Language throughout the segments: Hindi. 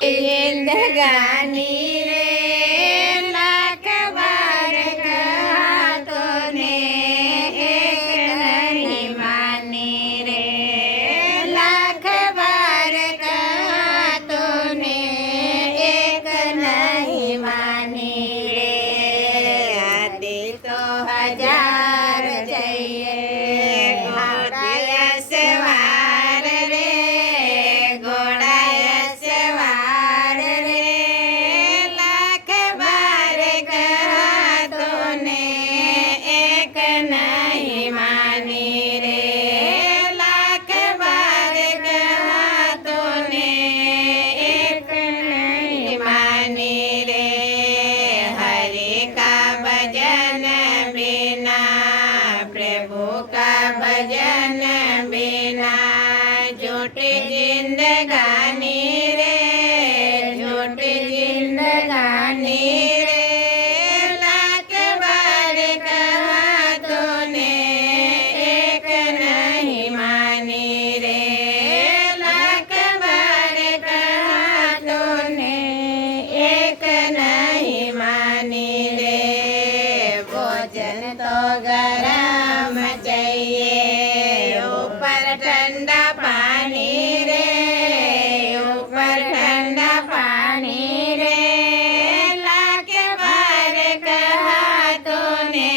जिंदगानी रे लाख बार कहा तूने एक नहीं मानी रे लाख बार कहा तूने एक नहीं मानी रे आदि तो हजार चाहिए घोड़ा सवार रे घोड़ा सवार रे लाख बार कहा तूने एक नहीं मानी रे लाख बार कहा तूने एक नहीं मानी रे हरि का भजन बिना प्रभु का भजन बिना झूठी जिंदगानी रे झूठी जिंदगानी रे लाख बार कहा तूने एक नहीं मानी रे लाख बार कहा तूने एक नहीं मानी रे भोजन तो गरम चाहिए ऊपर ठंडा पानी रे ऊपर ठंडा पानी रे लाख बार कहा तूने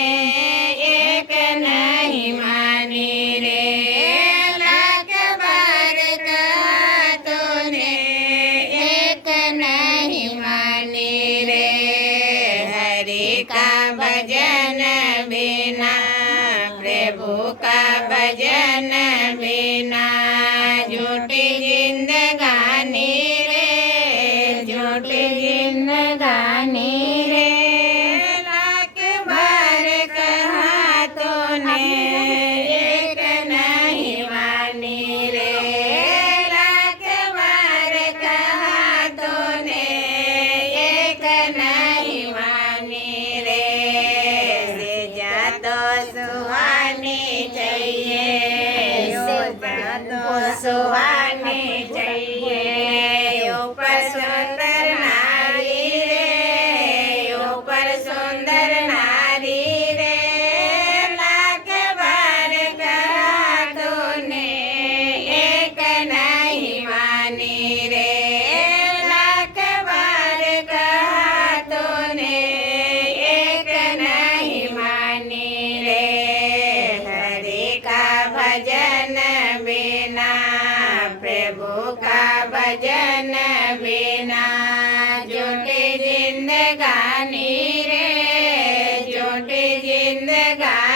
एक नहीं मानी रे लाख बार कहा तूने एक नहीं मानी रे हरि का भजन बिना प्रभु का भजन बिना झूठी जिंदगानी रे झूठी जिंदगानी रे लाख बार कहा तूने एक नहीं मानी रे लाख बार कहा तूने एक नहीं मानी रे सेजा तो सुहानी चाहिए सेजा तो सुहानी चाहिए ऊपर सुंदर नारी रे ऊपर सुंदर नारी रे लाख बार कहा तूने एक नहीं मानी रे लाख बार कहा तूने एक नहीं मानी रे हरि का भजन बिना प्रभु का भजन बिना झूठी जिंदगानी रे झूठी जिंदगानी